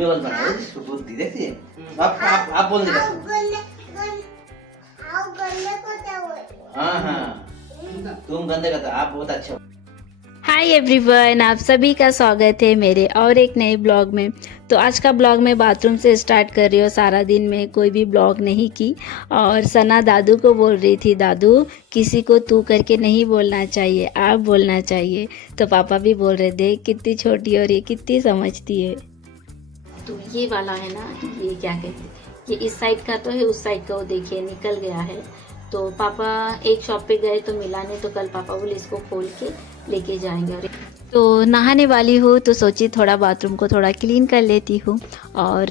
তুমি বল না इसको बुद्धि देखती है आप बोल दे हाँ हाँ तुम गंदे करते आप बहुत अच्छे हो। हाय एवरीवन, आप सभी का स्वागत है मेरे और एक नए ब्लॉग में। तो आज का ब्लॉग मैं बाथरूम से स्टार्ट कर रही हूँ। सारा दिन में कोई भी ब्लॉग नहीं की और सना दादू को बोल रही थी, दादू किसी को तू करके नहीं बोलना चाहिए, आप बोलना चाहिए। तो पापा भी बोल रहे, देख कितनी छोटी और ये कितनी समझती है। तो ये वाला है ना, ये क्या कहते हैं, ये इस साइड का तो है, उस साइड का वो देखिए निकल गया है। तो पापा एक शॉप पे गए तो मिला नहीं, तो कल पापा बोले इसको खोल के लेके जाएंगे। तो नहाने वाली हूँ तो सोची थोड़ा बाथरूम को थोड़ा क्लीन कर लेती हूँ और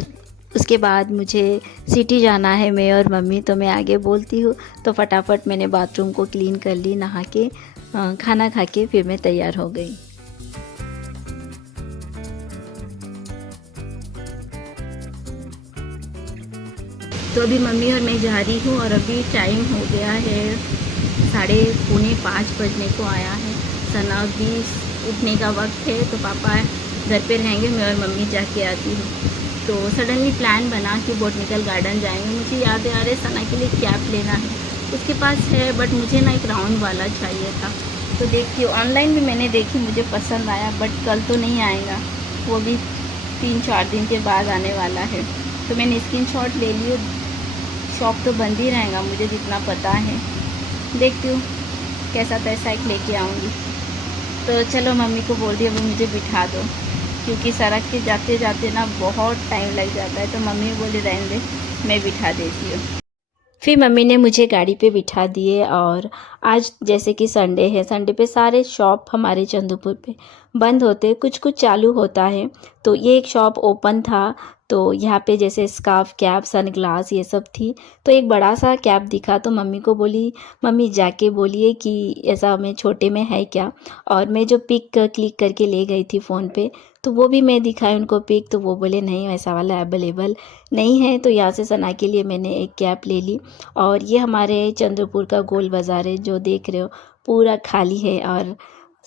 उसके बाद मुझे सिटी जाना है, मैं और मम्मी। तो मैं आगे बोलती हूँ, तो फटाफट मैंने बाथरूम को क्लीन कर ली, नहा के खाना खा के फिर मैं तैयार हो गई। तो अभी मम्मी और मैं जा रही हूँ और अभी टाइम हो गया है 4:45 बजने को आया है। सना भी उठने का वक्त है, तो पापा घर पे रहेंगे, मैं और मम्मी जाके आती हूँ। तो सडनली प्लान बना कि बॉटनिकल गार्डन जाएंगे। मुझे याद आ रहा है सना के लिए कैप लेना है, उसके पास है बट मुझे ना एक राउंड वाला चाहिए था। तो देखती हूँ, ऑनलाइन भी मैंने देखी, मुझे पसंद आया, बट कल तो नहीं आएगा, वो भी 3-4 दिन के बाद आने वाला है। तो मैंने स्क्रीनशॉट ले लियो। शॉप तो बंद ही रहेगा मुझे जितना पता है, देखती हूँ कैसा तैसा एक लेके आऊँगी। तो चलो मम्मी को बोल दी अभी मुझे बिठा दो, क्योंकि सड़क के जाते जाते ना बहुत टाइम लग जाता है। तो मम्मी बोली रहने दे, मैं बिठा देती हूँ। फिर मम्मी ने मुझे गाड़ी पे बिठा दिए और आज जैसे कि संडे है, संडे पे सारे शॉप हमारे चंद्रपुर पे बंद होते, कुछ कुछ चालू होता है। तो ये एक शॉप ओपन था, तो यहाँ पे जैसे स्कार्फ, कैप, सनग्लास ये सब थी। तो एक बड़ा सा कैप दिखा, तो मम्मी को बोली, मम्मी जाके बोलिए कि ऐसा में छोटे में है क्या। और मैं जो पिक क्लिक करके ले गई थी फ़ोन पे, तो वो भी मैं दिखाई उनको पिक, तो वो बोले नहीं वैसा वाला अवेलेबल नहीं है। तो यहाँ से सना के लिए मैंने एक कैप ले ली। और ये हमारे चंद्रपुर का गोल बाज़ार है, जो देख रहे हो पूरा खाली है और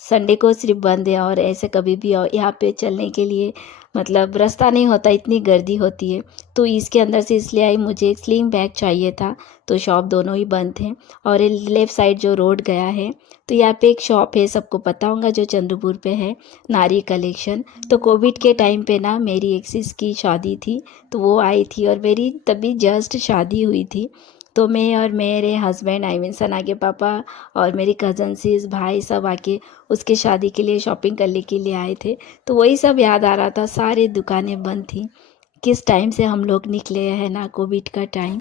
संडे को सिर्फ बंद है। और ऐसे कभी भी और यहाँ पे चलने के लिए मतलब रास्ता नहीं होता, इतनी गर्दी होती है। तो इसके अंदर से इसलिए आई, मुझे एक स्लिंग बैग चाहिए था। तो शॉप दोनों ही बंद थे और ये लेफ़्ट साइड जो रोड गया है, तो यहाँ पे एक शॉप है, सबको पता होगा, जो चंद्रपुर पे है, नारी कलेक्शन। तो कोविड के टाइम पे ना मेरी एक सिस की शादी थी, तो वो आई थी और मेरी तभी जस्ट शादी हुई थी। तो मैं और मेरे हस्बैंड, आई मीन सना के पापा और मेरी कज़न सिस, भाई सब आके उसके शादी के लिए शॉपिंग करने के लिए आए थे। तो वही सब याद आ रहा था, सारी दुकानें बंद थी। किस टाइम से हम लोग निकले हैं ना, कोविड का टाइम।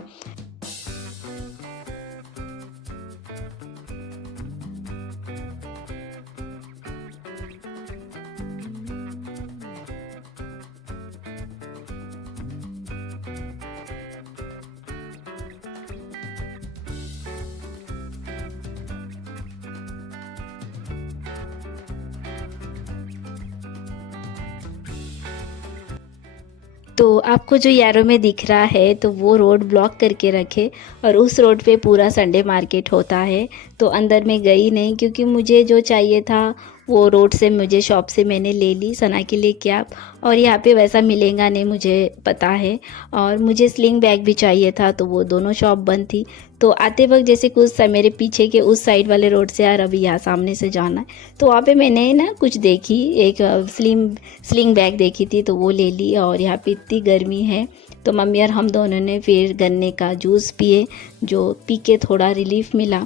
तो आपको जो यारों में दिख रहा है, तो वो रोड ब्लॉक करके रखे और उस रोड पे पूरा संडे मार्केट होता है। तो अंदर में गई नहीं, क्योंकि मुझे जो चाहिए था वो रोड से, मुझे शॉप से मैंने ले ली सना के लिए कैप। और यहाँ पे वैसा मिलेगा नहीं, मुझे पता है। और मुझे स्लिंग बैग भी चाहिए था, तो वो दोनों शॉप बंद थी। तो आते वक्त जैसे कुछ मेरे पीछे के उस साइड वाले रोड से यार अभी यहाँ सामने से जाना है, तो वहाँ पे मैंने ना कुछ देखी, एक स्लिंग बैग देखी थी, तो वो ले ली। और यहाँ पे इतनी गर्मी है, तो मम्मी और हम दोनों ने फिर गन्ने का जूस पिए, जो पी के थोड़ा रिलीफ मिला।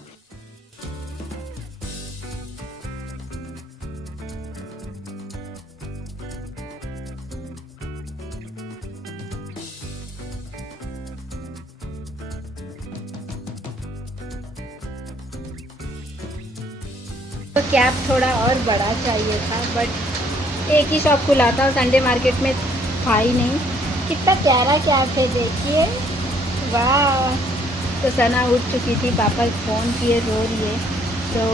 तो कैप थोड़ा और बड़ा चाहिए था, बट एक ही शॉप खुला था, संडे मार्केट में था ही नहीं। कितना प्यारा कैप है, देखिए, वाह। तो सना उठ चुकी थी, पापा फ़ोन किए, रो रही है। तो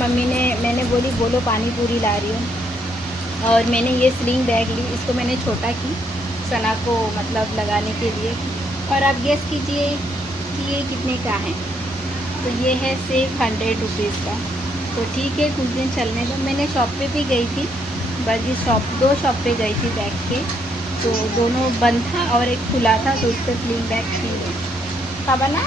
मैंने बोली बोलो पानी पूरी ला रही हूँ। और मैंने ये स्लिंग बैग ली, इसको मैंने छोटा की सना को मतलब लगाने के लिए। और आप गेस कीजिए कि ये कितने का है। तो ये है सिर्फ 100 रुपीज़ का। तो ठीक है, कुछ दिन चलने दो। मैंने शॉप पे भी गई थी, बस इस शॉप 2 शॉप पे गई थी बैग के, तो दोनों बंद था और एक खुला था, तो उससे स्लिंग बैग थी पापा ना।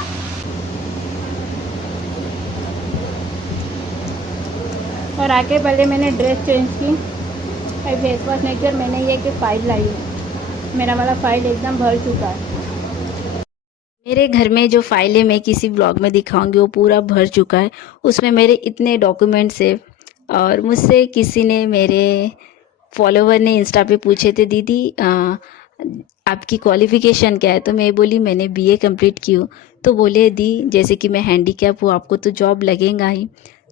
और आके पहले मैंने ड्रेस चेंज की, फिर फेस वॉश नहीं किया। मैंने ये कि फ़ाइल लाई हूँ, मेरा वाला फ़ाइल एकदम भर चुका है। मेरे घर में जो फाइलें मैं किसी ब्लॉग में दिखाऊंगी वो पूरा भर चुका है। उसमें मेरे इतने डॉक्यूमेंट्स है। और मुझसे किसी ने, मेरे फॉलोवर ने इंस्टा पे पूछे थे, दीदी आपकी क्वालिफ़िकेशन क्या है? तो मैं बोली मैंने बीए कंप्लीट की हूँ। तो बोले दी जैसे कि मैं हैंडीकैप हूँ, आपको तो जॉब लगेगा ही।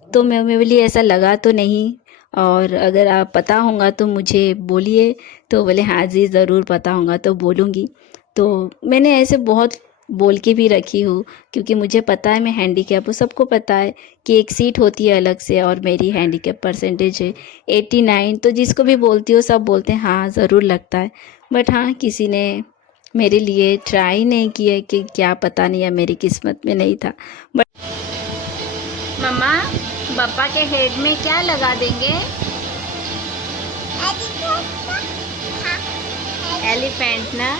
तो मैं बोली ऐसा लगा तो नहीं, और अगर आप पता होगा तो मुझे बोलिए। तो बोले हाँ जी ज़रूर पता होगा तो बोलूँगी। तो मैंने ऐसे बहुत बोल के भी रखी हूँ, क्योंकि मुझे पता है मैं हैंडीकैप हूँ। सबको पता है कि एक सीट होती है अलग से, और मेरी हैंडीकैप परसेंटेज है 89। तो जिसको भी बोलती हूँ सब बोलते हैं हाँ ज़रूर लगता है। बट हाँ, किसी ने मेरे लिए ट्राई नहीं किया, कि क्या पता नहीं, या मेरी किस्मत में नहीं था। बट मम्मा पापा के हेड में क्या लगा देंगे? एलिफेंट ना।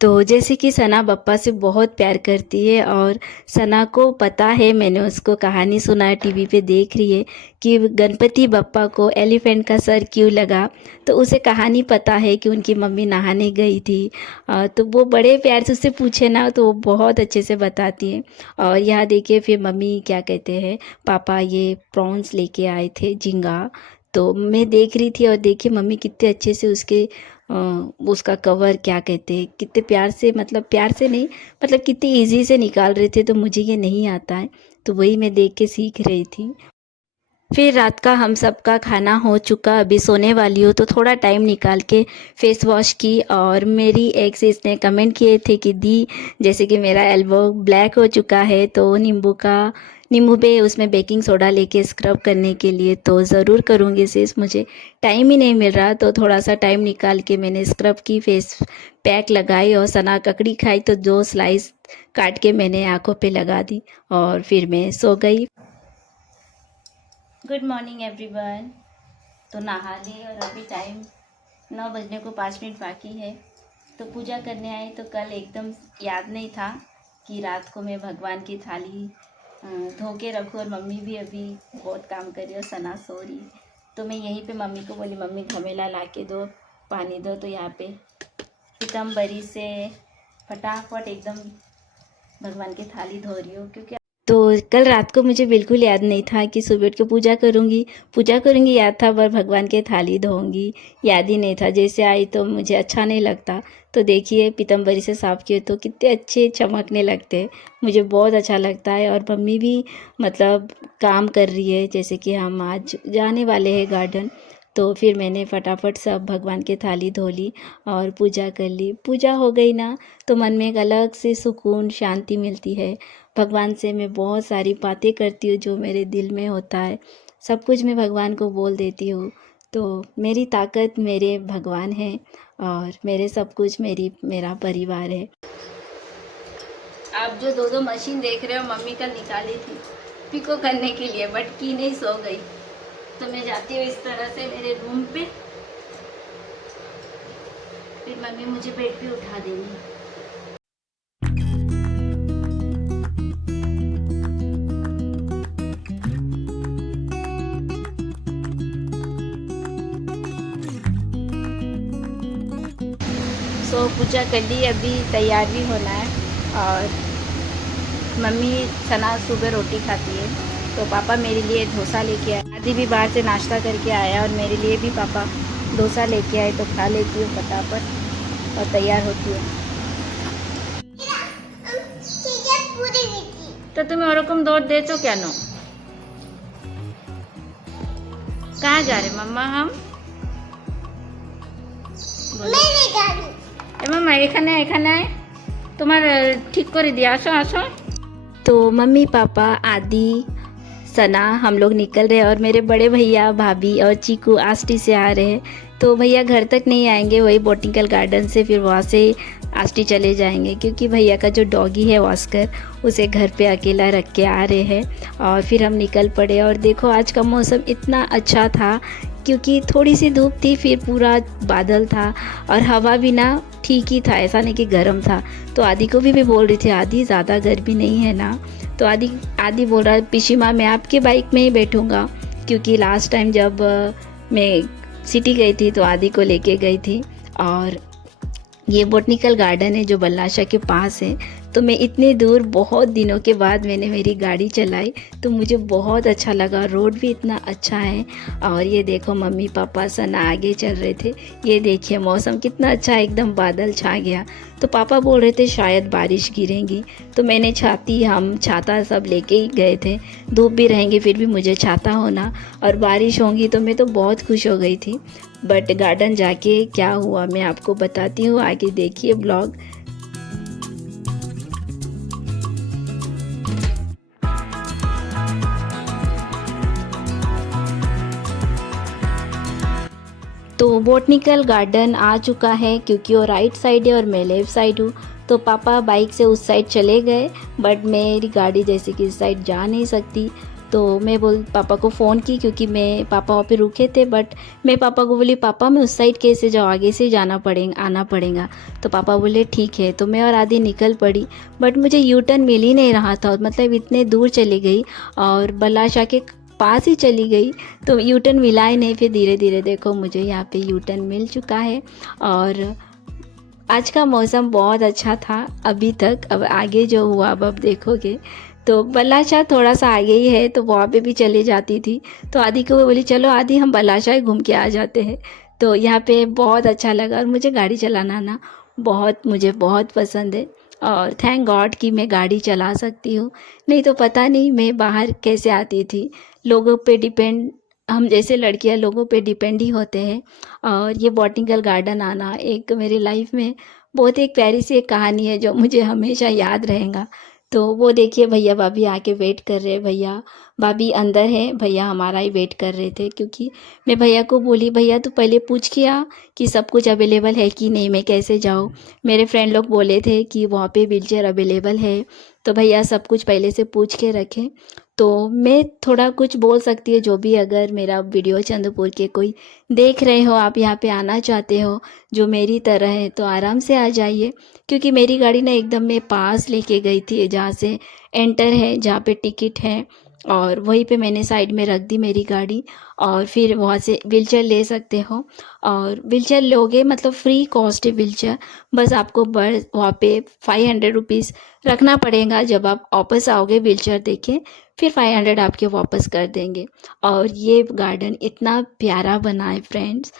तो जैसे कि सना बप्पा से बहुत प्यार करती है, और सना को पता है, मैंने उसको कहानी सुना है, टीवी पे देख रही है कि गणपति बप्पा को एलिफेंट का सर क्यों लगा। तो उसे कहानी पता है कि उनकी मम्मी नहाने गई थी। तो वो बड़े प्यार से उससे पूछे ना तो वो बहुत अच्छे से बताती है। और यहाँ देखिए फिर मम्मी क्या कहते हैं, पापा ये प्रॉन्स लेके आए थे, झींगा। तो मैं देख रही थी, और देखिए मम्मी कितने अच्छे से उसका कवर क्या कहते हैं, कितने प्यार से, मतलब प्यार से नहीं, मतलब कितनी इजी से निकाल रहे थे। तो मुझे ये नहीं आता है, तो वही मैं देख के सीख रही थी। फिर रात का हम सब का खाना हो चुका, अभी सोने वाली हूँ। तो थोड़ा टाइम निकाल के फेस वॉश की, और मेरी एक से इसने कमेंट किए थे कि दी जैसे कि मेरा एल्बो ब्लैक हो चुका है, तो नींबू पे उसमें बेकिंग सोडा लेके स्क्रब करने के लिए। तो ज़रूर करूँगी सिस, मुझे टाइम ही नहीं मिल रहा। तो थोड़ा सा टाइम निकाल के मैंने स्क्रब की, फेस पैक लगाई, और सना ककड़ी खाई तो 2 स्लाइस काट के मैंने आँखों पे लगा दी, और फिर मैं सो गई। Good morning everyone. तो नहा ली, और अभी टाइम 9 बजने को 5 मिनट बाकी है। तो पूजा करने आई, तो कल एकदम याद नहीं था कि रात को मैं भगवान की थाली धो के रखूँ। और मम्मी भी अभी बहुत काम कर रही है, और सना सो रही। तो मैं यहीं पे मम्मी को बोली मम्मी घमेला ला के दो, पानी दो। तो यहाँ पे पीताम्बरी से फटाफट एकदम भगवान की थाली धो रही हूँ, क्योंकि तो कल रात को मुझे बिल्कुल याद नहीं था कि सुबह उठ के पूजा करूँगी याद था, पर भगवान के थाली धोऊंगी याद ही नहीं था। जैसे आई तो मुझे अच्छा नहीं लगता। तो देखिए पीताम्बरी से साफ़ किए तो कितने अच्छे चमकने लगते हैं, मुझे बहुत अच्छा लगता है। और मम्मी भी मतलब काम कर रही है, जैसे कि हम आज जाने वाले हैं गार्डन। तो फिर मैंने फटाफट सब भगवान के थाली धो ली और पूजा कर ली। पूजा हो गई ना, तो मन में एक अलग से सुकून शांति मिलती है। भगवान से मैं बहुत सारी बातें करती हूँ, जो मेरे दिल में होता है सब कुछ मैं भगवान को बोल देती हूँ। तो मेरी ताकत मेरे भगवान है, और मेरे सब कुछ मेरा परिवार है। आप जो दो मशीन देख रहे हो, मम्मी कल निकाली थी पिको करने के लिए, बट की नहीं, सो गई। तो मैं जाती हूँ इस तरह से मेरे रूम पे, फिर मम्मी मुझे बेड पे उठा देंगी। तो पूजा कर ली, अभी तैयार भी होना है। और मम्मी सना सुबह रोटी खाती है, तो पापा मेरे लिए डोसा लेके आए। आदि भी बाहर से नाश्ता करके आया, और मेरे लिए भी पापा डोसा लेके आए। तो खा लेती हूँ फटाफट और तैयार होती हूँ। तो तुम्हें ओरकम दौड़ दे तो क्या नो, कहाँ जा रहे मम्मा हम? মামা এখানে এখানে তোমার ঠিক করে দিয়ে আসो আসो। तो मम्मी पापा आदि सना हम लोग निकल रहे हैं, और मेरे बड़े भैया भाभी और चीकू आष्टी से आ रहे हैं। तो भैया घर तक नहीं आएंगे, वही बोटिंकल गार्डन से फिर वहाँ से आष्टी चले जाएंगे, क्योंकि भैया का जो डॉगी है ऑस्कर, उसे घर पे अकेला रख के आ रहे हैं। और फिर हम निकल पड़े, और देखो आज का मौसम इतना अच्छा था क्योंकि थोड़ी सी धूप थी, फिर पूरा बादल था और हवा भी ना ठीक ही था, ऐसा नहीं कि गर्म था। तो आदि को भी बोल रही थी, आदि ज़्यादा गर्मी नहीं है ना। तो आदि बोल रहा, पिशीमा मैं आपके बाइक में ही बैठूँगा, क्योंकि लास्ट टाइम जब मैं सिटी गई थी तो आदि को लेके गई थी। और ये बॉटनिकल गार्डन है जो बल्लाशाह के पास है। तो मैं इतनी दूर बहुत दिनों के बाद मैंने मेरी गाड़ी चलाई, तो मुझे बहुत अच्छा लगा। रोड भी इतना अच्छा है। और ये देखो मम्मी पापा सना आगे चल रहे थे। ये देखिए मौसम कितना अच्छा है, एकदम बादल छा गया। तो पापा बोल रहे थे शायद बारिश गिरेगी, तो मैंने हम छाता सब लेके ही गए थे। धूप भी रहेंगे फिर भी मुझे छाता होना, और बारिश होंगी तो मैं तो बहुत खुश हो गई थी। बट गार्डन जाके क्या हुआ मैं आपको बताती हूँ, आगे देखिए ब्लॉग। तो बॉटनिकल गार्डन आ चुका है, क्योंकि वो राइट साइड है और मैं लेफ़्ट साइड हूँ। तो पापा बाइक से उस साइड चले गए, बट मेरी गाड़ी जैसे कि इस साइड जा नहीं सकती। तो मैं पापा को फ़ोन की, क्योंकि पापा वहाँ पे रुके थे। बट मैं पापा को बोली पापा मैं उस साइड कैसे जाऊँ, आगे से आना पड़ेगा। तो पापा बोले ठीक है। तो मैं और आदि निकल पड़ी, बट मुझे यू टर्न मिल ही नहीं रहा था, मतलब इतने दूर चली गई और बल्लाशाह के पास ही चली गई, तो यू टर्न मिला ही नहीं। फिर धीरे धीरे देखो मुझे यहाँ पे यू टर्न मिल चुका है। और आज का मौसम बहुत अच्छा था अभी तक। अब आगे जो हुआ अब देखोगे। तो बल्लाशाह थोड़ा सा आगे ही है, तो वहाँ पे भी चले जाती थी। तो आदि को बोली चलो आदि हम बल्लाशाह घूम के आ जाते हैं। तो यहाँ पे बहुत अच्छा लगा, और मुझे गाड़ी चलाना ना मुझे बहुत पसंद है। और थैंक गॉड कि मैं गाड़ी चला सकती हूँ, नहीं तो पता नहीं मैं बाहर कैसे आती थी। लोगों पे डिपेंड, हम जैसे लड़कियां लोगों पे डिपेंड ही होते हैं। और ये बॉटनिकल गार्डन आना एक मेरी लाइफ में बहुत एक प्यारी सी एक कहानी है, जो मुझे हमेशा याद रहेगा। तो वो देखिए भैया भाभी आके वेट कर रहे हैं। भैया भाभी अंदर है, भैया हमारा ही वेट कर रहे थे। क्योंकि मैं भैया को बोली भैया तो पहले पूछ के आ कि सब कुछ अवेलेबल है कि नहीं, मैं कैसे जाऊँ। मेरे फ्रेंड लोग बोले थे कि वहाँ पे व्हीलचेयर अवेलेबल है, तो भैया सब कुछ पहले से पूछ के रखें। तो मैं थोड़ा कुछ बोल सकती हूँ, जो भी अगर मेरा वीडियो चंद्रपुर के कोई देख रहे हो, आप यहाँ पे आना चाहते हो जो मेरी तरह है, तो आराम से आ जाइए। क्योंकि मेरी गाड़ी ना एकदम मैं पास लेके गई थी, जहाँ से एंटर है, जहाँ पे टिकट है, और वहीं पे मैंने साइड में रख दी मेरी गाड़ी। और फिर वहाँ से व्हीलचेयर ले सकते हो, और व्हीलचेयर लोगे मतलब फ्री कॉस्ट है व्हीलचेयर। बस आपको वहाँ पे 500 रुपीज़ रखना पड़ेगा। जब आप वापस आओगे व्हीलचेयर देके, फिर 500 आपके वापस कर देंगे। और ये गार्डन इतना प्यारा बना है फ्रेंड्स।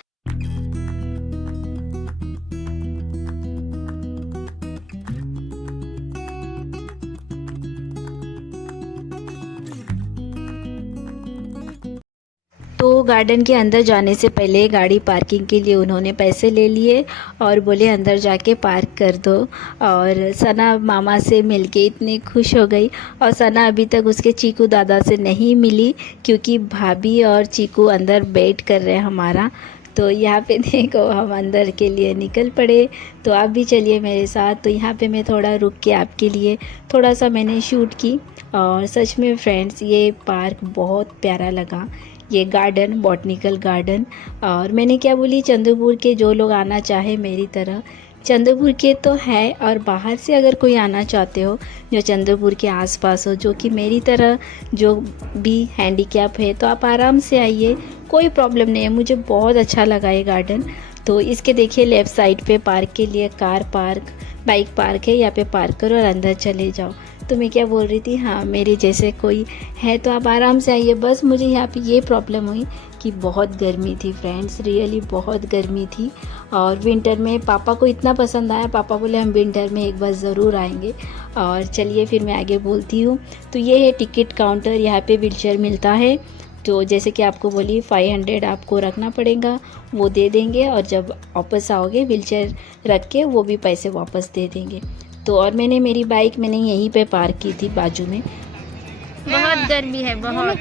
तो गार्डन के अंदर जाने से पहले गाड़ी पार्किंग के लिए उन्होंने पैसे ले लिए और बोले अंदर जाके पार्क कर दो। और सना मामा से मिलके इतनी खुश हो गई। और सना अभी तक उसके चीकू दादा से नहीं मिली, क्योंकि भाभी और चीकू अंदर वेट कर रहे हैं हमारा। तो यहाँ पे देखो हम अंदर के लिए निकल पड़े। तो आप भी चलिए मेरे साथ। तो यहाँ पे मैं थोड़ा रुक के आपके लिए थोड़ा सा मैंने शूट की। और सच में फ्रेंड्स ये पार्क बहुत प्यारा लगा, ये गार्डन बॉटनिकल गार्डन। और मैंने क्या बोली, चंद्रपुर के जो लोग आना चाहे मेरी तरह, चंद्रपुर के तो है, और बाहर से अगर कोई आना चाहते हो जो चंद्रपुर के आसपास हो, जो कि मेरी तरह जो भी हैंडीकैप है, तो आप आराम से आइए, कोई प्रॉब्लम नहीं है। मुझे बहुत अच्छा लगा ये गार्डन। तो इसके देखिए लेफ़्ट साइड पे पार्क के लिए कार पार्क, बाइक पार्क है, यहाँ पे पार्क करो और अंदर चले जाओ। तो मैं क्या बोल रही थी, हाँ मेरे जैसे कोई है तो आप आराम से आइए। बस मुझे यहाँ पे ये प्रॉब्लम हुई कि बहुत गर्मी थी फ्रेंड्स, रियली बहुत गर्मी थी। और विंटर में पापा को इतना पसंद आया, पापा बोले हम विंटर में एक बार ज़रूर आएंगे। और चलिए फिर मैं आगे बोलती हूँ। तो ये है टिकट काउंटर, यहाँ पे व्हीलचेयर मिलता है। तो जैसे कि आपको बोली 500 आपको रखना पड़ेगा, वो दे देंगे। और जब वापस आओगे व्हीलचेयर रख के वो भी पैसे वापस दे देंगे। तो और मैंने मेरी बाइक मैंने यहीं पे पार्क की थी बाजू में। बहुत गर्मी है बहुत।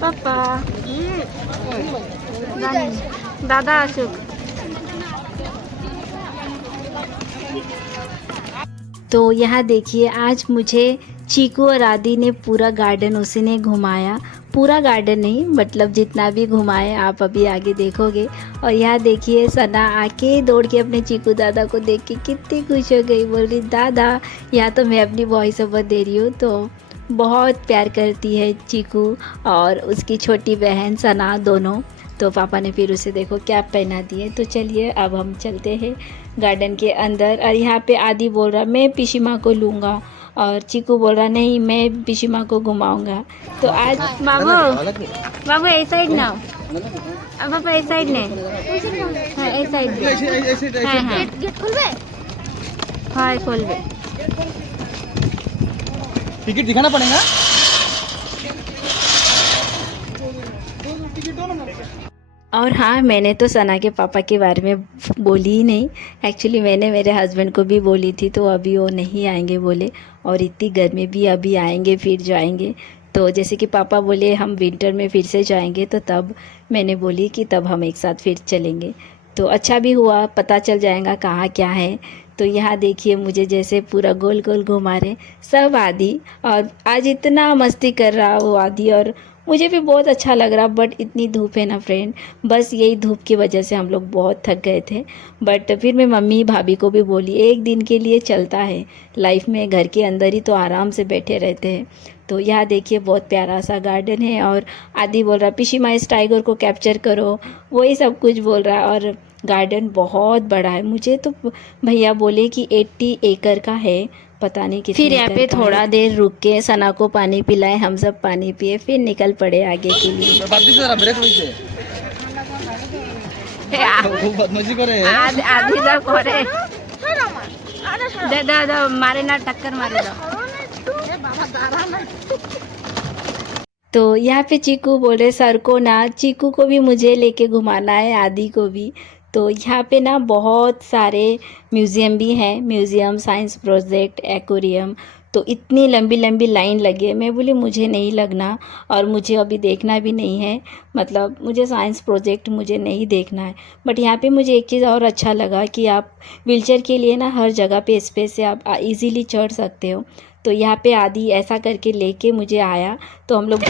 पापा दादा अशोक। तो यहाँ देखिए आज मुझे चीकू और आदि ने पूरा गार्डन उसी ने घुमाया, पूरा गार्डन नहीं मतलब जितना भी घुमाए आप अभी आगे देखोगे। और यहाँ देखिए सना आके दौड़ के अपने चीकू दादा को देख के कितनी खुश हो गई, बोल रही दादा। यहाँ तो मैं अपनी वॉइस ओवर दे रही हूँ। तो बहुत प्यार करती है चीकू और उसकी छोटी बहन सना दोनों। तो पापा ने फिर उसे देखो क्या पहना दिए। तो चलिए अब हम चलते हैं गार्डन के अंदर। और यहाँ पे आदि बोल रहा मैं पिशिमा को लूँगा और चीकू बोल रहा नहीं मैं पिशिमा को घुमाऊंगा। तो आज बाबू ए साइड ना, अब पापा ए साइड ने, हाँ ए साइड, हाँ हाँ हाँ खोल बे। टिकट दिखाना पड़ेगा। और हाँ मैंने तो सना के पापा के बारे में बोली ही नहीं। एक्चुअली मैंने मेरे हस्बैंड को भी बोली थी तो अभी वो नहीं आएंगे बोले, और इतनी गर्मी भी अभी आएंगे फिर जाएंगे। तो जैसे कि पापा बोले हम विंटर में फिर से जाएंगे, तो तब मैंने बोली कि तब हम एक साथ फिर चलेंगे। तो अच्छा भी हुआ, पता चल जाएगा कहाँ क्या है। तो यहाँ देखिए मुझे जैसे पूरा गोल गोल घुमा रहे सब आदि, और आज इतना मस्ती कर रहा वो आदि, और मुझे भी बहुत अच्छा लग रहा। बट इतनी धूप है ना फ्रेंड, बस यही धूप की वजह से हम लोग बहुत थक गए थे। बट फिर मैं मम्मी भाभी को भी बोली एक दिन के लिए चलता है, लाइफ में घर के अंदर ही तो आराम से बैठे रहते हैं। तो यहाँ देखिए बहुत प्यारा सा गार्डन है, और आदि बोल रहा पिशिमा इस टाइगर को कैप्चर करो, वही सब कुछ बोल रहा है। और गार्डन बहुत बड़ा है, मुझे तो भैया बोले कि 80 एकड़ का है, पता नहीं कितने। फिर यहाँ पे थोड़ा देर रुक के सना को पानी पिलाए, हम सब पानी पिए, फिर निकल पड़े आगे के लिए। आदि जा करे दे मारे ना टक्कर मारे दो। तो यहाँ पे चीकू बोले सर को ना, चीकू को भी मुझे लेके घुमाना है, आदि को भी। तो यहाँ पे ना बहुत सारे म्यूज़ियम भी हैं, म्यूज़ियम, साइंस प्रोजेक्ट, एक्वेरियम। तो इतनी लंबी लंबी लाइन लगी है। मैं बोली मुझे नहीं लगना, और मुझे अभी देखना भी नहीं है, मतलब मुझे साइंस प्रोजेक्ट मुझे नहीं देखना है। बट यहाँ पे मुझे एक चीज़ और अच्छा लगा कि आप व्हीलचेयर के लिए ना हर जगह पे स्पेस से आप इजीली चढ़ सकते हो। तो यहाँ पे आदि ऐसा करके लेके मुझे आया, तो हम लोग बस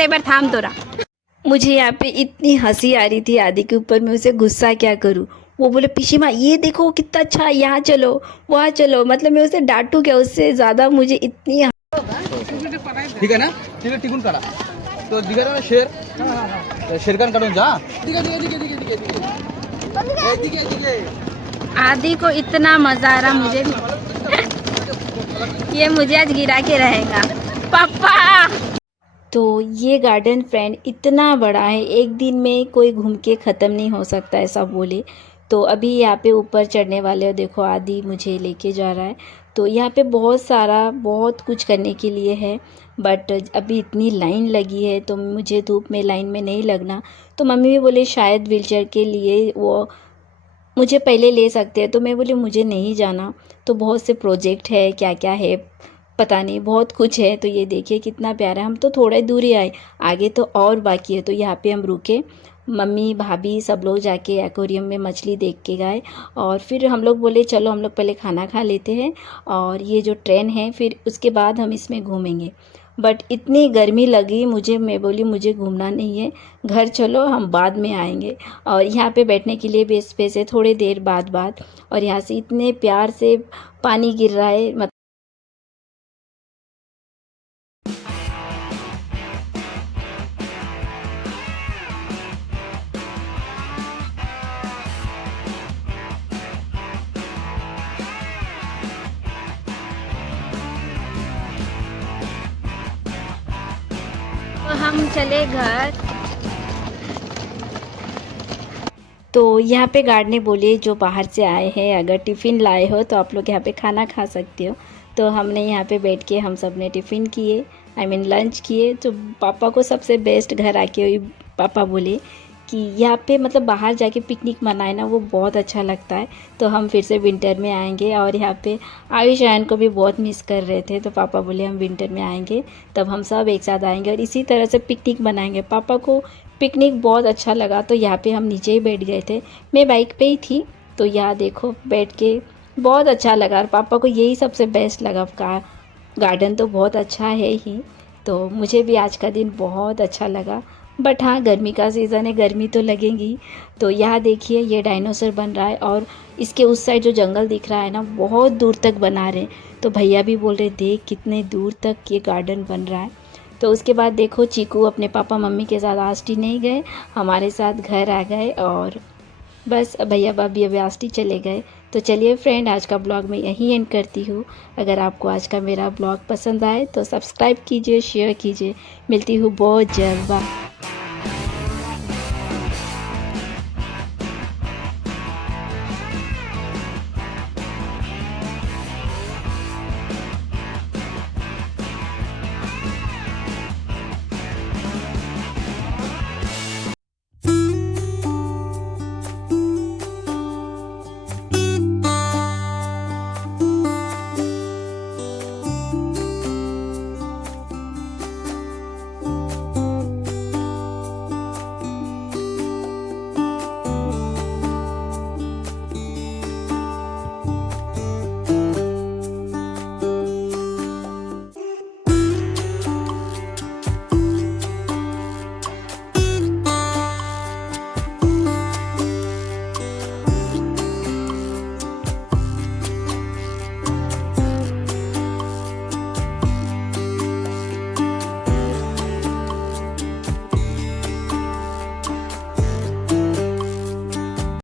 एक बार थाम तोरा। मुझे यहाँ पे इतनी हंसी आ रही थी आदि के ऊपर, मैं उसे गुस्सा क्या करूँ। वो बोले पिशिमा ये देखो कितना अच्छा, यहाँ चलो वहाँ चलो, मतलब मैं उसे डांटू क्या, उससे ज़्यादा मुझे इतनी। ठीक है ना, ठीक है टिकून काढा तो दिगा ना शेर, शेरखान काढून जा। आदि को इतना मज़ा आ रहा, मुझे ये मुझे आज गिरा के रहेगा पापा। तो ये गार्डन फ्रेंड इतना बड़ा है, एक दिन में कोई घूम के ख़त्म नहीं हो सकता ऐसा बोले। तो अभी यहाँ पे ऊपर चढ़ने वाले हो, देखो आदि मुझे लेके जा रहा है। तो यहाँ पे बहुत सारा बहुत कुछ करने के लिए है, बट अभी इतनी लाइन लगी है तो मुझे धूप में लाइन में नहीं लगना। तो मम्मी भी बोले शायद व्हीलचेयर के लिए वो मुझे पहले ले सकते हैं, तो मैं बोली मुझे नहीं जाना। तो बहुत से प्रोजेक्ट है, क्या क्या है पता नहीं, बहुत कुछ है। तो ये देखिए कितना प्यारा है, हम तो थोड़ा दूर ही आए, आगे तो और बाकी है। तो यहाँ पे हम रुके, मम्मी भाभी सब लोग जाके एक्वेरियम में मछली देख के गए, और फिर हम लोग बोले चलो हम लोग पहले खाना खा लेते हैं, और ये जो ट्रेन है फिर उसके बाद हम इसमें घूमेंगे। बट इतनी गर्मी लगी मुझे, मैं बोली मुझे घूमना नहीं है, घर चलो हम बाद में आएंगे। और यहाँ पे बैठने के लिए भी स्पेस है थोड़ी देर बाद। और यहाँ से इतने प्यार से पानी गिर रहा है, तो हम चले घर। तो यहाँ पे गार्ड ने बोले जो बाहर से आए हैं अगर टिफ़िन लाए हो तो आप लोग यहाँ पे खाना खा सकते हो। तो हमने यहाँ पे बैठ के हम सब ने टिफ़िन किए, लंच किए। तो पापा को सबसे बेस्ट घर आके हुई पापा बोले कि यहाँ पे मतलब बाहर जाके पिकनिक मनाए ना वो बहुत अच्छा लगता है। तो हम फिर से विंटर में आएंगे, और यहाँ पे आयुष आयन को भी बहुत मिस कर रहे थे। तो पापा बोले हम विंटर में आएंगे तब हम सब एक साथ आएंगे और इसी तरह से पिकनिक मनाएंगे। पापा को पिकनिक बहुत अच्छा लगा, तो यहाँ पे हम नीचे ही बैठ गए थे, मैं बाइक पे ही थी तो यहाँ देखो बैठ के बहुत अच्छा लगा, और पापा को यही सबसे बेस्ट लगा। का गार्डन तो बहुत अच्छा है ही, तो मुझे भी आज का दिन बहुत अच्छा लगा। बट हाँ, गर्मी का सीज़न है, गर्मी तो लगेगी। तो यहाँ देखिए ये डायनासोर बन रहा है, और इसके उस साइड जो जंगल दिख रहा है ना, बहुत दूर तक बना रहे हैं। तो भैया भी बोल रहे देख कितने दूर तक ये गार्डन बन रहा है। तो उसके बाद देखो चीकू अपने पापा मम्मी के साथ आष्टी नहीं गए, हमारे साथ घर आ गए, और बस भैया भाभी अभी आष्टी चले गए। तो चलिए फ्रेंड, आज का ब्लॉग मैं यहीं एंड करती हूँ। अगर आपको आज का मेरा ब्लॉग पसंद आए तो सब्सक्राइब कीजिए, शेयर कीजिए। मिलती हूँ बहुत जल्द। बाय।